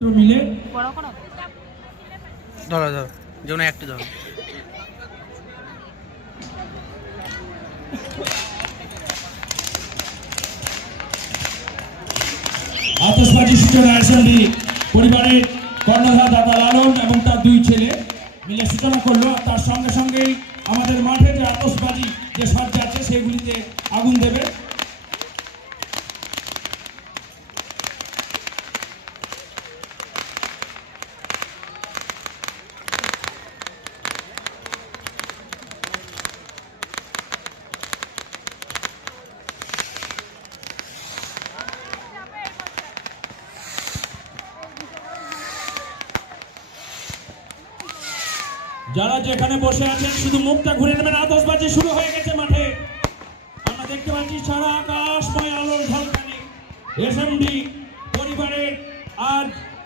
মিলে ধরো ধরো যেমন একটু ধরো। আতশবাজি সূচনা অ্যাসেম্বলি পরিবারের কর্ণধার দাদা লালন এবং তার দুই ছেলে মিলে সূচনা করলো। তার সঙ্গে সঙ্গেই আমাদের মাঠে যে আতশবাজি যে সজ্জা আছে সেগুলিতে আগুন দেবে। যারা যেখানে বসে আছেন শুধু মুখটা ঘুরে নেবেন। আতশবাজি শুরু হয়ে গেছে মাঠে। আমরা দেখতে পাচ্ছি সারা আকাশময় আলোর ঝলকানি। এসএমডি